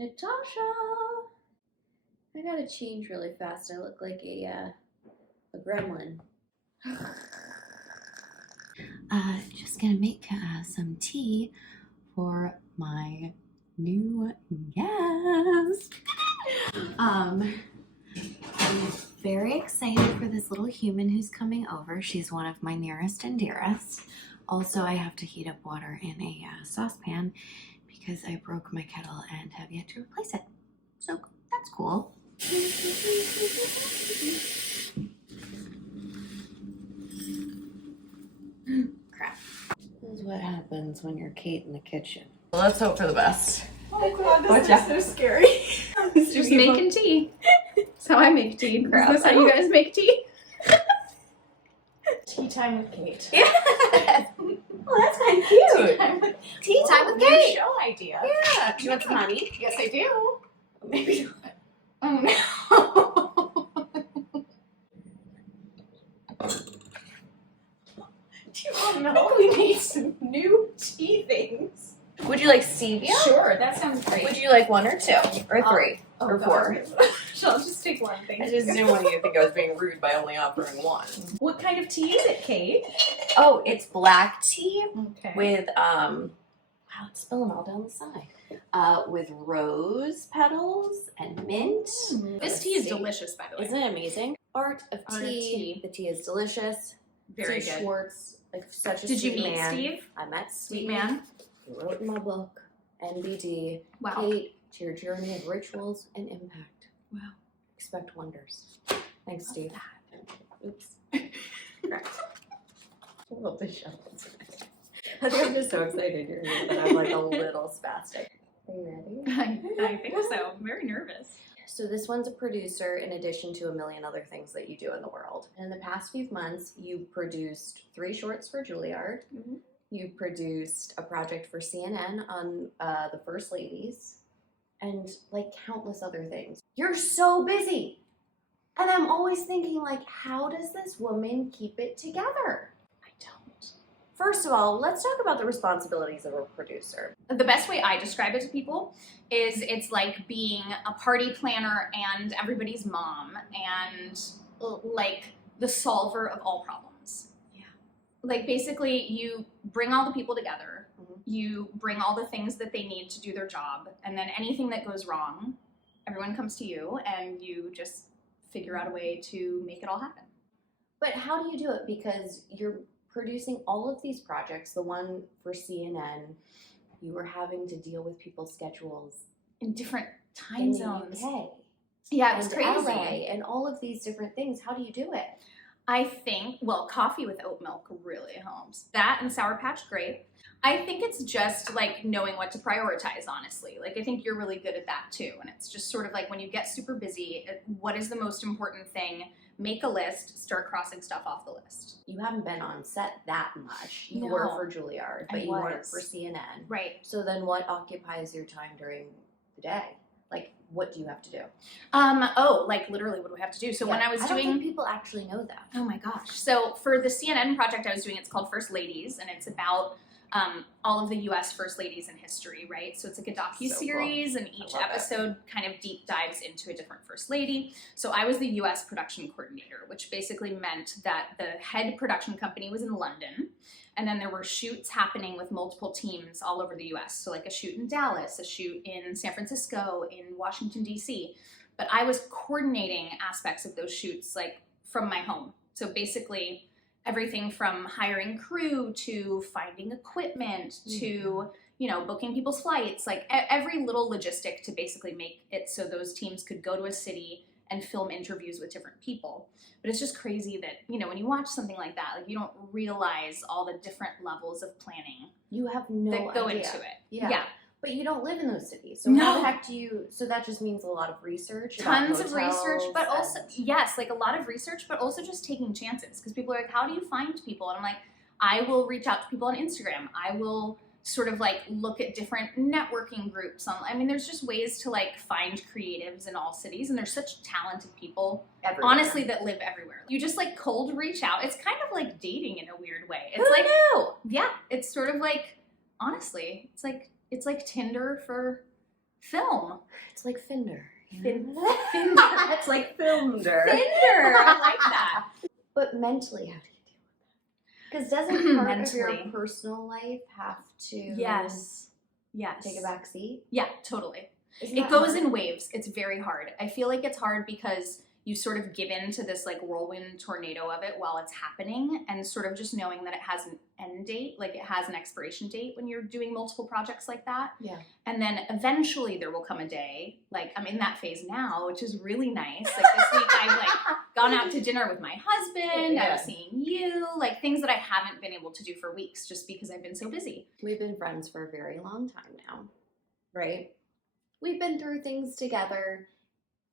Natasha! I gotta change really fast. I look like a gremlin. Just gonna make some tea for my new guest. I'm very excited for this little human who's coming over. She's one of my nearest and dearest. Also, I have to heat up water in a saucepan because I broke my kettle and have yet to replace it. So that's cool. Crap. This is what happens when you're Kate in the kitchen. Let's hope for the best. Oh god, this is so scary. Just making tea. That's how I make tea. Is this how you guys make tea? Tea time with Kate. Yeah. Oh, that's kind of cute. Tea time with Kate. Show idea. Yeah. Do you want some honey? Yes, I do. Maybe not. Oh no. Do you want to know? We made some new tea things. Would you like stevia? Sure, that sounds great. Would you like one or two? Or three? Or four? I'll just take one thing. I just didn't want you to think I was being rude by only offering one. What kind of tea is it, Kate? Oh, it's black tea Okay. with, wow, it's spilling all down the side. With rose petals and mint. This tea is delicious, by the way. Isn't it amazing? Art of Art of tea. tea. The tea is delicious. Very Steve good. Schwartz, like such a Did you sweet meet man. Steve? I met Steve. Sweet man. He wrote in my book, NBD. Wow. Kate, to your journey of rituals and impact. Wow. Expect wonders. Thanks, Steve. Oops. Correct. I love the shovels. I think I'm just so excited you're here that I'm like a little spastic. Are you ready? I think so. I'm very nervous. So this one's a producer in addition to a million other things that you do in the world. In the past few months, you've produced 3 shorts for Juilliard. Mm-hmm. You've produced a project for CNN on the First Ladies and like countless other things. You're so busy. And I'm always thinking like, how does this woman keep it together? I don't. First of all, let's talk about the responsibilities of a producer. The best way I describe it to people is it's like being a party planner and everybody's mom and like the solver of all problems. Yeah. Like basically you bring all the people together, Mhm. you bring all the things that they need to do their job, and then anything that goes wrong, everyone comes to you and you just figure out a way to make it all happen. But how do you do it? Because you're producing all of these projects. The one for CNN, you were having to deal with people's schedules In different time in the zones. UK. Yeah, it's and crazy. LA and all of these different things. How do you do it? I think, well, coffee with oat milk really helps. That and Sour Patch Grape. I think it's just like knowing what to prioritize, honestly. Like, I think you're really good at that too. And it's just sort of like when you get super busy, what is the most important thing? Make a list, start crossing stuff off the list. You haven't been on set that much. You No. were for Juilliard, but I you weren't was. for CNN. Right. So then what occupies your time during the day? Like, what do you have to do? Oh, like literally what do I have to do? So when I was don't doing... think people actually know that. Oh my gosh. So for the CNN project I was doing, it's called First Ladies, and it's about all of the U.S. First Ladies in history, right? So it's like a docuseries, and each episode kind of deep dives into a different First Lady. So I was the U.S. production coordinator, which basically meant that the head production company was in London, and then there were shoots happening with multiple teams all over the U.S. So like a shoot in Dallas, a shoot in San Francisco, in Washington, D.C., but I was coordinating aspects of those shoots like from my home. So basically everything from hiring crew to finding equipment to, you know, booking people's flights, like every little logistic to basically make it so those teams could go to a city and film interviews with different people. But it's just crazy that, you know, when you watch something like that, like you don't realize all the different levels of planning You have no that go idea. into it. Yeah. But you don't live in those cities. So No. how the heck do you, so that just means a lot of research. about Tons of research, hotels but also, and- yes, like a lot of research, but also just taking chances. Because people are like, how do you find people? And I'm like, I will reach out to people on Instagram. I will sort of like look at different networking groups. I mean, there's just ways to like find creatives in all cities. And there's such talented people, everywhere. honestly, that live everywhere. You just like cold reach out. It's kind of like dating in a weird way. It's Who like, knew? yeah, it's sort of like, honestly, it's like Tinder for Film. It's like Finder. Finder. It's like Filmder. Finder. I like that. But mentally, how do you deal with that? Because doesn't part of your Mentally. personal life have to Yes. take a back seat? Yeah, totally. Isn't It that goes hard? in waves. It's very hard. I feel like it's hard because you sort of give in to this like whirlwind tornado of it while it's happening, and sort of just knowing that it has an end date, like it has an expiration date when you're doing multiple projects like that. Yeah. And then eventually there will come a day, like I'm in that phase now, which is really nice. Like this week I've like gone out to dinner with my husband, Yeah. I'm seeing you, like things that I haven't been able to do for weeks just because I've been so busy. We've been friends for a very long time now, right? We've been through things together.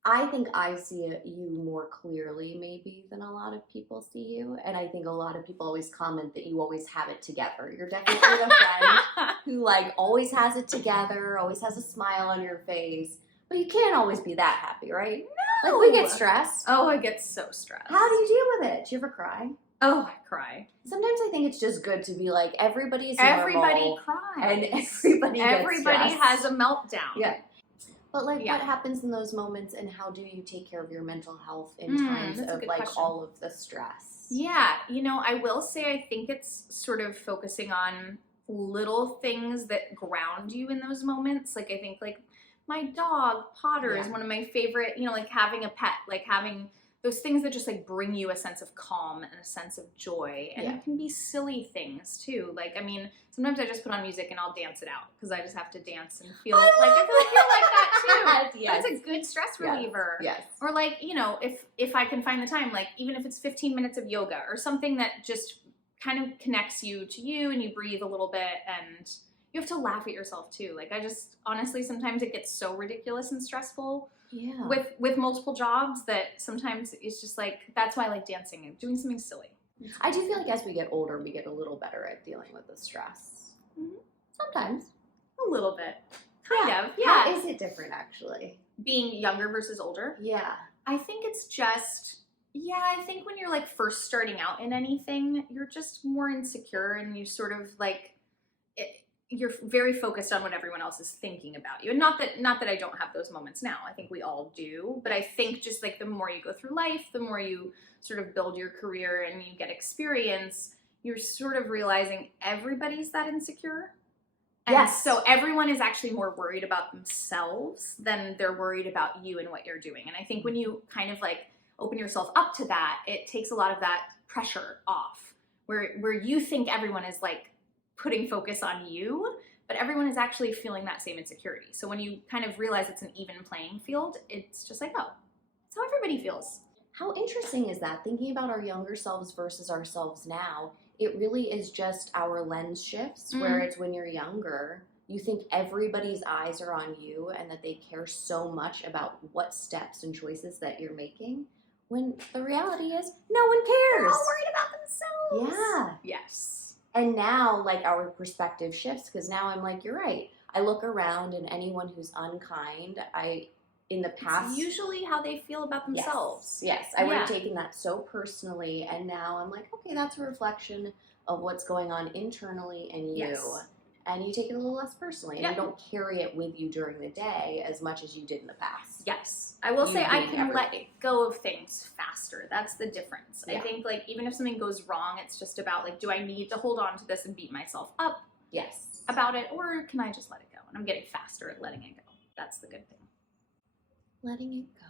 I think I see you more clearly maybe than a lot of people see you. And I think a lot of people always comment that you always have it together. You're definitely a friend who like always has it together, always has a smile on your face. But you can't always be that happy, right? No. Like we get stressed. Oh, I get so stressed. How do you deal with it? Do you ever cry? Oh, I cry. Sometimes I think it's just good to be like, everybody's Everybody normal, cries. and everybody gets Everybody stressed. has a meltdown. Yeah. But like, Yeah. what happens in those moments, and how do you take care of your mental health in Mm, times that's a of good like question. all of the stress? Yeah, you know, I will say I think it's sort of focusing on little things that ground you in those moments. Like I think like my dog, Potter, is Yeah. one of my favorite, you know, like having a pet, like having those things that just like bring you a sense of calm and a sense of joy. And Yeah. it can be silly things too. Like, I mean, sometimes I just put on music and I'll dance it out because I just have to dance and feel like I feel like that too. Yes. That's a good stress Yes. reliever. Yes. Or like, you know, if I can find the time, like even if it's 15 minutes of yoga or something that just kind of connects you to you and you breathe a little bit and you have to laugh at yourself too. Like I just, honestly, sometimes it gets so ridiculous and stressful Yeah. with multiple jobs that sometimes it's just like, that's why I like dancing and doing something silly. I do feel like as we get older, we get a little better at dealing with the stress. Mhm. Sometimes. A little bit. Kind of, How yeah. is it different, actually? Being younger versus older. Yeah. I think it's just, yeah, I think when you're like first starting out in anything, you're just more insecure and you sort of like, you're very focused on what everyone else is thinking about you. And not that I don't have those moments now. I think we all do. But I think just like the more you go through life, the more you sort of build your career and you get experience, you're sort of realizing everybody's that insecure. And Yes. so everyone is actually more worried about themselves than they're worried about you and what you're doing. And I think when you kind of like open yourself up to that, it takes a lot of that pressure off, where you think everyone is like putting focus on you, but everyone is actually feeling that same insecurity. So when you kind of realize it's an even playing field, it's just like, oh, that's how everybody feels. How interesting is that? Thinking about our younger selves versus ourselves now, it really is just our lens shifts, where it's when you're younger, you think everybody's eyes are on you and that they care so much about what steps and choices that you're making, when the reality is no one They're cares. all worried about themselves. Yeah. Yes. And now, like, our perspective shifts, because now I'm like, you're right. I look around and anyone who's unkind, in the past... It's usually how they feel about themselves. Yes, I would have Yeah. taken that so personally, and now I'm like, okay, that's a reflection of what's going on internally in you. Yes. And you take it a little less personally, and Yeah. you don't carry it with you during the day as much as you did in the past. Yes. I will You say I being can let everything. go of things faster. That's the difference. Yeah. I think like even if something goes wrong, it's just about like, do I need to hold on to this and beat myself up Yes. about it, or can I just let it go? And I'm getting faster at letting it go. That's the good thing. Letting it go.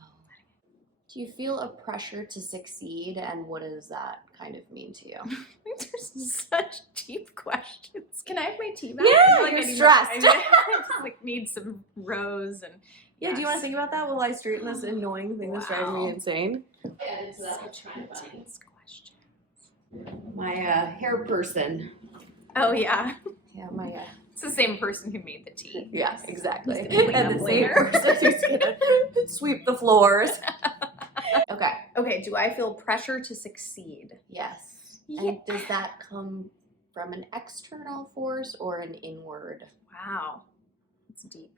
Do you feel a pressure to succeed, and what does that kind of mean to you? These are such deep questions. Can I have my tea back? Yeah, I feel like you're I need stressed. I just like need some rose and Yeah, do you want yes. to think about that while I straighten this annoying thing that's driving me Wow. insane? Such intense questions. My hair person. Oh yeah. Yeah, my It's the same person who made the tea. yeah, exactly. Who's gonna clean And up the same later. person who's gonna sweep the floors. Okay. Okay, do I feel pressure to succeed? Yes. Yeah. And does that come from an external force or an inward? Wow. It's deep.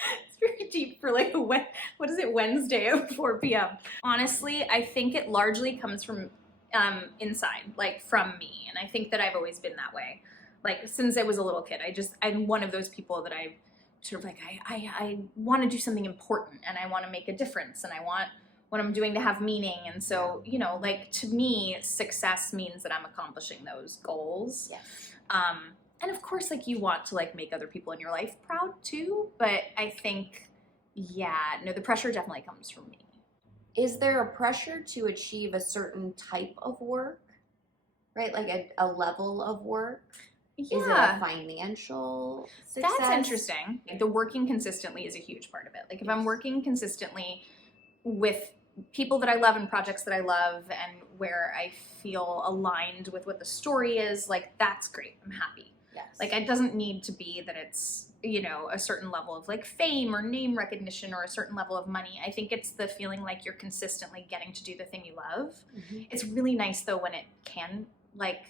It's very deep for like a what is it, Wednesday at 4 p.m. Honestly, I think it largely comes from inside, like from me. And I think that I've always been that way. Like since I was a little kid, I'm one of those people that I sort of like, I want to do something important and I want to make a difference and I want what I'm doing to have meaning. And so, you know, like to me, success means that I'm accomplishing those goals. Yes. And of course, like you want to like make other people in your life proud too. But I think, the pressure definitely comes from me. Is there a pressure to achieve a certain type of work, right? Like a level of work? Yeah. Is it a financial success? That's interesting. The working consistently is a huge part of it. Like if I'm working consistently with people that I love and projects that I love and where I feel aligned with what the story is, like that's great. I'm happy. Yes. Like it doesn't need to be that it's, you know, a certain level of like fame or name recognition or a certain level of money. I think it's the feeling like you're consistently getting to do the thing you love. Mm-hmm. It's really nice though when it can like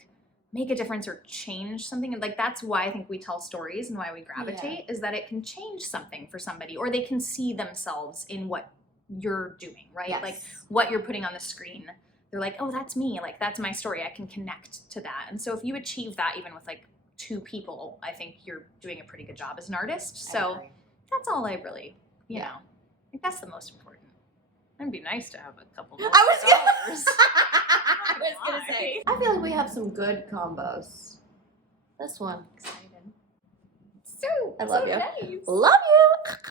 make a difference or change something. And like that's why I think we tell stories and why we gravitate is that it can change something for somebody or they can see themselves in what you're doing, right? Yes. Like what you're putting on the screen. They're like, oh, that's me. Like that's my story. I can connect to that. And so if you achieve that even with like 2 people, I think you're doing a pretty good job as an artist. So that's all I really, you know, I think that's the most important. It'd be nice to have a couple more I was dollars. gonna say. I feel like we have some good combos. This one. Excited. I love you. Nice. Love you.